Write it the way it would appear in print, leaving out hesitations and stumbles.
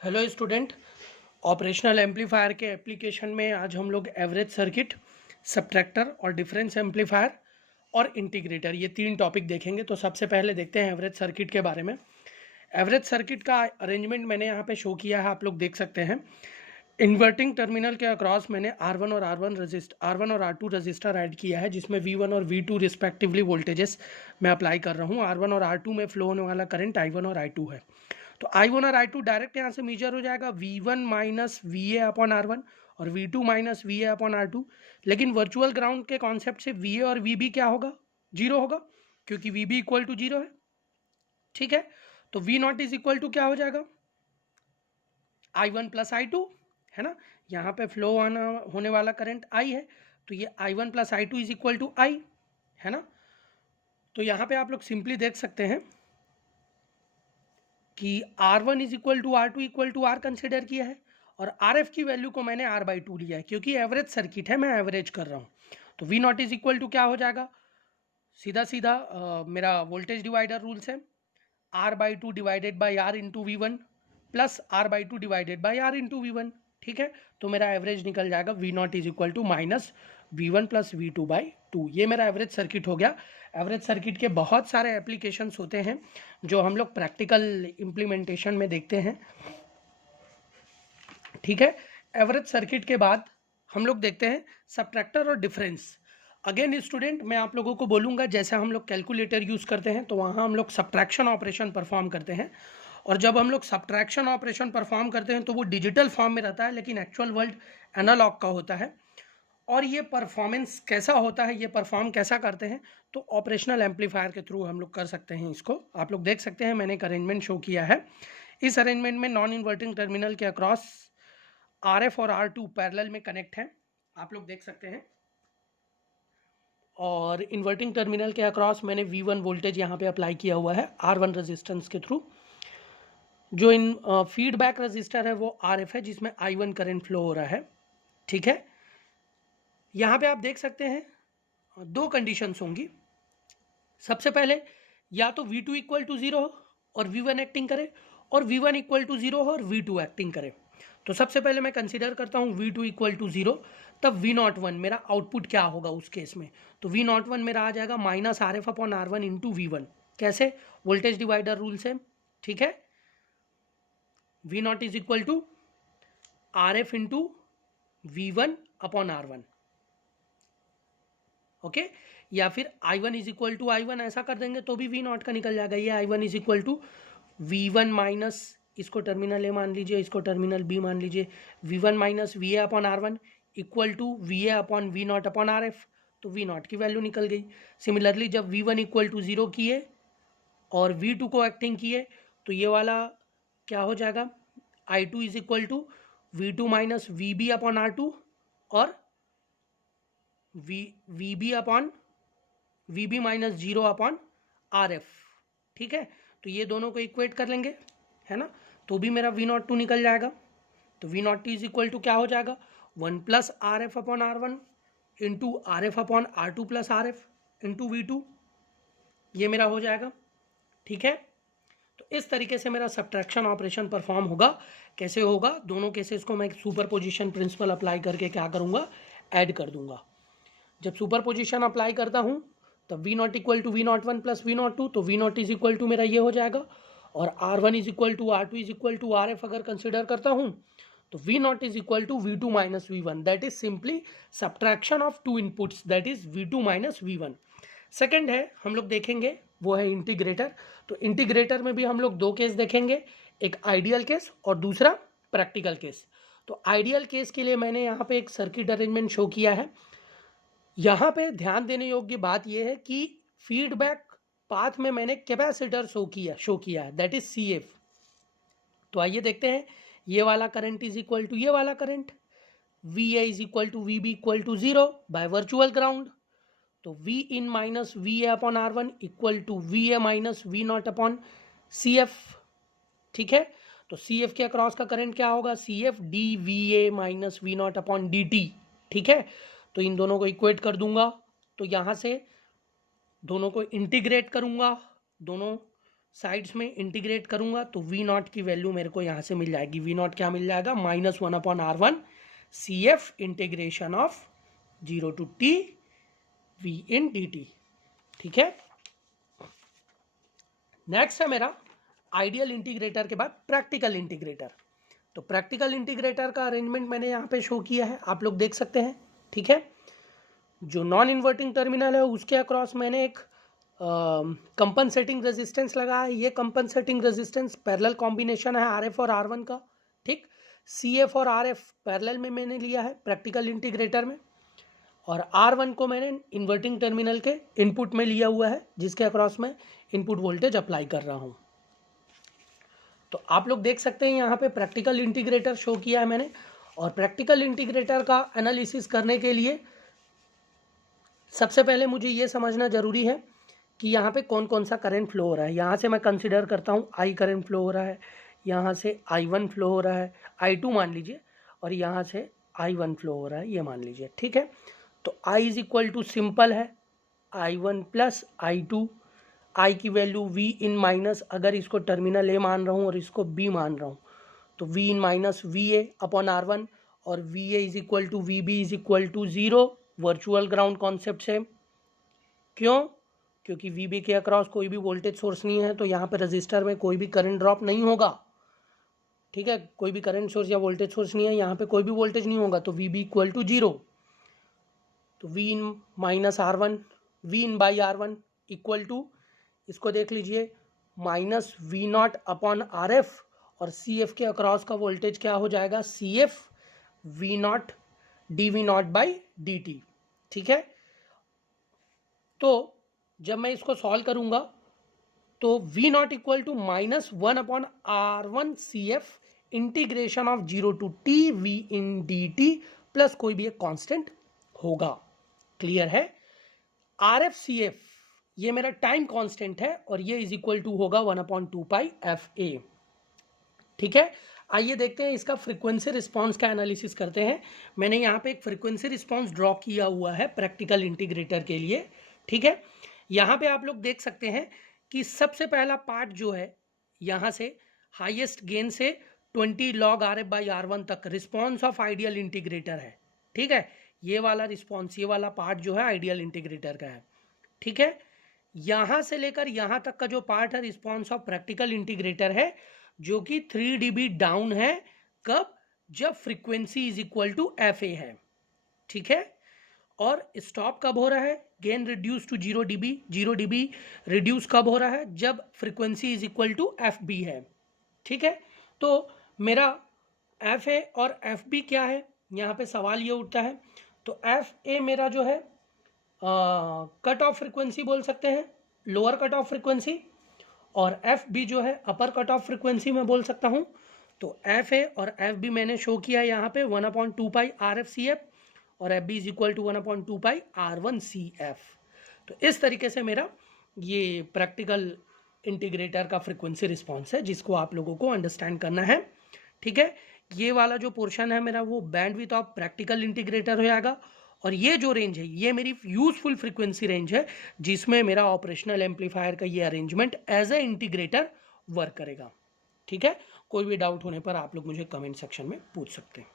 Hello student. Operational amplifier के application में आज हम लोग एवरेज सर्किट, सब्ट्रैक्टर और डिफरेंस एम्पलीफायर और इंटीग्रेटर ये तीन टॉपिक देखेंगे। तो सबसे पहले देखते हैं एवरेज सर्किट के बारे में। एवरेज सर्किट का अरेंजमेंट मैंने यहाँ पे शो किया है, आप लोग देख सकते हैं। इन्वर्टिंग टर्मिनल के अक्रॉस मैंने R1 और R2 रजिस्टर ऐड किया है, जिसमें V1 और V2 रिस्पेक्टिवली वोल्टेजेस मैं अप्लाई कर रहा हूँ। R1 और R2 में फ्लो होने वाला करंट I1 और I2 है। तो I1 और I2 डायरेक्ट यहाँ से मेजर हो जाएगा V1 minus VA upon R1 और V2 minus VA upon R2। लेकिन वर्चुअल ग्राउंड के कॉन्सेप्ट से VA और VB क्या होगा? जीरो होगा, क्योंकि VB इक्वल टू जीरो है। ठीक है, तो V naught is equal to क्या हो जाएगा? I1 प्लस I2 है ना। यहाँ पे फ्लो होने वाला करंट I है, तो ये I1 plus I2 is equal to I है ना। तो यहाँ पे आप लोग सिंपली देख सकते हैं कि R1 is equal to R2 equal to R consider किया है और RF की वैल्यू को मैंने R/2 लिया है, क्योंकि एवरेज सर्किट है, मैं एवरेज कर रहा हूँ। तो V naught is equal to क्या हो जाएगा? सीधा सीधा मेरा वोल्टेज डिवाइडर रूल से R/2 divided by R into V1 plus R/2 divided by R into V1। ठीक है, तो मेरा एवरेज निकल जाएगा V naught is equal to minus V1 plus V2/2। ये मेरा एवरेज सर्किट हो गया। एवरेज सर्किट के बहुत सारे एप्लीकेशंस होते हैं जो हम लोग प्रैक्टिकल इम्प्लीमेंटेशन में देखते हैं। ठीक है, एवरेज सर्किट के बाद हम लोग देखते हैं सबट्रैक्टर और डिफरेंस। अगेन स्टूडेंट, मैं आप लोगों को बोलूँगा, जैसे हम लोग कैलकुलेटर यूज़ करते हैं तो वहाँ हम लोग सब्ट्रैक्शन ऑपरेशन परफॉर्म करते हैं, और जब हम लोग सब्ट्रैक्शन ऑपरेशन परफॉर्म करते हैं तो वो डिजिटल फॉर्म में रहता है, लेकिन एक्चुअल वर्ल्ड एनालॉग का होता है। और ये परफॉर्मेंस कैसा होता है, ये परफॉर्म कैसा करते हैं, तो ऑपरेशनल एम्पलीफायर के थ्रू हम लोग कर सकते हैं इसको। आप लोग देख सकते हैं, मैंने एक अरेंजमेंट शो किया है। इस अरेंजमेंट में नॉन इन्वर्टिंग टर्मिनल के अक्रॉस RF और R2 पैरेलल में कनेक्ट है, आप लोग देख सकते हैं। और इन्वर्टिंग टर्मिनल के अक्रॉस मैंने V1 वोल्टेज यहाँ पे अप्लाई किया हुआ है R1 रेजिस्टेंस के थ्रू। जो इन फीडबैक रजिस्टर है वो RF है, जिसमें I1 करंट फ्लो हो रहा है। ठीक है, यहाँ पे आप देख सकते हैं दो कंडीशंस होंगी। सबसे पहले या तो V2 इक्वल टू जीरो हो और V1 एक्टिंग करे, और V1 इक्वल टू जीरो हो और V2 एक्टिंग करे। तो सबसे पहले मैं कंसीडर करता हूँ V2 इक्वल टू जीरो, तब V01 मेरा आउटपुट क्या होगा उस केस में? तो V01 मेरा आ जाएगा minus RF upon R1 into V1। कैसे? वोल्टेज डिवाइडर रूल से। ठीक है, V0 is equal to RF into V1 upon R1। Okay, या फिर I1 is equal to I1 ऐसा कर देंगे तो भी V0 का निकल जाएगा। ये I1 is equal to V1 minus, इसको टर्मिनल ए मान लीजिए, इसको टर्मिनल बी मान लीजिए, V1 minus VA upon R1 equal to VA upon V0 upon RF। तो V0 की वैल्यू निकल गई। सिमिलरली जब V1 इक्वल टू जीरो किए और V2 को एक्टिंग किए तो ये वाला क्या हो जाएगा? I2 is equal to V2 minus VB upon R2 और VB upon VB minus zero upon RF। ठीक है, तो ये दोनों को इक्वेट कर लेंगे, है ना, तो भी मेरा V02 निकल जाएगा। तो V0 इज इक्वल टू क्या हो जाएगा? 1 plus RF upon R1 into RF upon R2 plus RF into V2, ये मेरा हो जाएगा। ठीक है, तो इस तरीके से मेरा सब्ट्रैक्शन ऑपरेशन परफॉर्म होगा। कैसे होगा? दोनों केसेस को मैं सुपर पोजिशन प्रिंसिपल अप्लाई करके क्या करूँगा? ऐड कर दूंगा। जब सुपर पोजिशन अप्लाई करता हूँ तब V0 equal to V01 plus V02, तो V0 इज इक्वल टू मेरा ये हो जाएगा, और R1 is equal to R2 is equal to RF अगर कंसिडर करता हूँ तो V0 is equal to V2 minus V1। That is simply subtraction of two inputs, that is V2 minus V1। Second है, हम लोग देखेंगे वो है इंटीग्रेटर। तो इंटीग्रेटर में भी हम लोग दो केस देखेंगे, एक आइडियल केस और दूसरा प्रैक्टिकल केस। तो आइडियल केस के लिए मैंने यहाँ पे एक सर्किट अरेंजमेंट शो किया है। यहाँ पे ध्यान देने योग्य बात यह है कि फीडबैक पाथ में मैंने कैपेसिटर शो किया है, दैट इज CF। तो आइए देखते हैं, ये वाला करंट इज इक्वल टू ये वाला current, VA is equal to VB equal to zero by virtual ground. तो V in minus VA upon R1 equal to VA minus V0 upon CF। ठीक है, तो CF के अक्रॉस का current क्या होगा? CF dVA minus V0 upon DT। ठीक है, तो इन दोनों को इक्वेट कर दूंगा, तो यहाँ से दोनों को इंटीग्रेट करूंगा, दोनों साइड्स में इंटीग्रेट करूंगा तो वी नॉट की वैल्यू मेरे को यहाँ से मिल जाएगी। वी नॉट क्या मिल जाएगा, -1/r1 CF integration of 0 to t v in dt। ठीक है, नेक्स्ट है मेरा आइडियल इंटीग्रेटर के बाद प्रैक्टिकल इंटीग्रेटर। तो प्रैक्टिकल इंटीग्रेटर का अरेंजमेंट मैंने यहाँ पे शो किया है, आप लोग देख सकते हैं। ठीक है, जो नॉन इन्वर्टिंग टर्मिनल है उसके अक्रॉस मैंने एक कंपनसेटिंग रेजिस्टेंस लगा है। ये कंपनसेटिंग रेजिस्टेंस पैरेलल कॉम्बिनेशन है RF और R1 का। ठीक, CF और RF पैरेलल में मैंने लिया है प्रैक्टिकल इंटीग्रेटर में, और R1 को मैंने इन्वर्टिंग टर्मिनल के इनपुट में लिया हुआ है, जिसके अक्रॉस में इनपुट वोल्टेज अप्लाई कर रहा हूँ। तो आप लोग देख सकते हैं यहाँ पे प्रैक्टिकल इंटीग्रेटर शो किया है मैंने। और प्रैक्टिकल इंटीग्रेटर का एनालिसिस करने के लिए सबसे पहले मुझे ये समझना जरूरी है कि यहाँ पे कौन कौन सा करंट फ्लो हो रहा है। यहाँ से मैं कंसिडर करता हूँ I करंट फ्लो हो रहा है, यहाँ से I1 फ्लो हो रहा है, I2 मान लीजिए, और यहाँ से I1 फ्लो हो रहा है, ये मान लीजिए। ठीक है, तो I is equal to simple है I1 प्लस I2। I की वैल्यू V इन माइनस, अगर इसको टर्मिनल A मान रहा हूँ और इसको B मान रहा हूँ तो V in minus VA upon R1, और VA is equal to VB is equal to 0 virtual ground concept से। क्यों? क्योंकि VB के अक्रॉस कोई भी वोल्टेज सोर्स नहीं है, तो यहाँ पे रजिस्टर में कोई भी करंट ड्रॉप नहीं होगा। ठीक है, कोई भी करंट सोर्स या वोल्टेज सोर्स नहीं है, यहाँ पे कोई भी वोल्टेज नहीं होगा, तो VB इक्वल टू 0। तो V in minus R1, V in by R1 equal to, इसको देख लीजिए, minus V naught upon RF, और CF के अक्रॉस का वोल्टेज क्या हो जाएगा, CF V naught dV naught by dt। ठीक है, तो जब मैं इसको सॉल्व करूंगा तो V naught equal to -1/R1 CF integration of 0 to t V in dt plus कोई भी एक कांस्टेंट होगा। क्लियर है? RF CF ये मेरा टाइम कांस्टेंट है, और ये इज इक्वल टू होगा 1/2π FA। ठीक है, आइए देखते हैं इसका फ्रीक्वेंसी रिस्पांस का एनालिसिस करते हैं। मैंने यहाँ पे एक फ्रीक्वेंसी रिस्पांस ड्रॉ किया हुआ है प्रैक्टिकल इंटीग्रेटर के लिए। ठीक है, यहाँ पे आप लोग देख सकते हैं कि सबसे पहला पार्ट जो है, यहाँ से हाईएस्ट गेन से 20 log RF बाई R1 तक रिस्पॉन्स ऑफ आइडियल इंटीग्रेटर है। ठीक है, ये वाला रिस्पॉन्स, ये वाला पार्ट जो है आइडियल इंटीग्रेटर का है। ठीक है, यहाँ से लेकर यहाँ तक का जो पार्ट है रिस्पॉन्स ऑफ प्रैक्टिकल इंटीग्रेटर है, जो कि 3 dB डाउन है। कब? जब frequency is equal to FA है। ठीक है, और स्टॉप कब हो रहा है, gain reduce to 0 dB। 0 dB reduce कब हो रहा है, जब frequency is equal to FB है। ठीक है, तो मेरा FA और FB क्या है, यहाँ पे सवाल ये उठता है। तो FA मेरा जो है कट ऑफ फ्रीक्वेंसी बोल सकते हैं, लोअर कट ऑफ फ्रीक्वेंसी, और FB जो है अपर कट ऑफ फ्रीक्वेंसी में बोल सकता हूँ। तो FA और FB मैंने शो किया यहाँ पे 1/2π RF CF, और FB is equal to 1/2π R1 CF। तो इस तरीके से मेरा ये प्रैक्टिकल इंटीग्रेटर का फ्रीक्वेंसी रिस्पॉन्स है, जिसको आप लोगों को अंडरस्टैंड करना है। ठीक है, ये वाला जो पोर्शन है मेरा, वो बैंडविड्थ ऑफ प्रैक्टिकल इंटीग्रेटर हो जाएगा, और ये जो रेंज है ये मेरी यूजफुल फ्रीक्वेंसी रेंज है, जिसमें मेरा ऑपरेशनल एम्पलीफायर का ये arrangement as a integrator work करेगा। ठीक है, कोई भी डाउट होने पर आप लोग मुझे कमेंट सेक्शन में पूछ सकते हैं।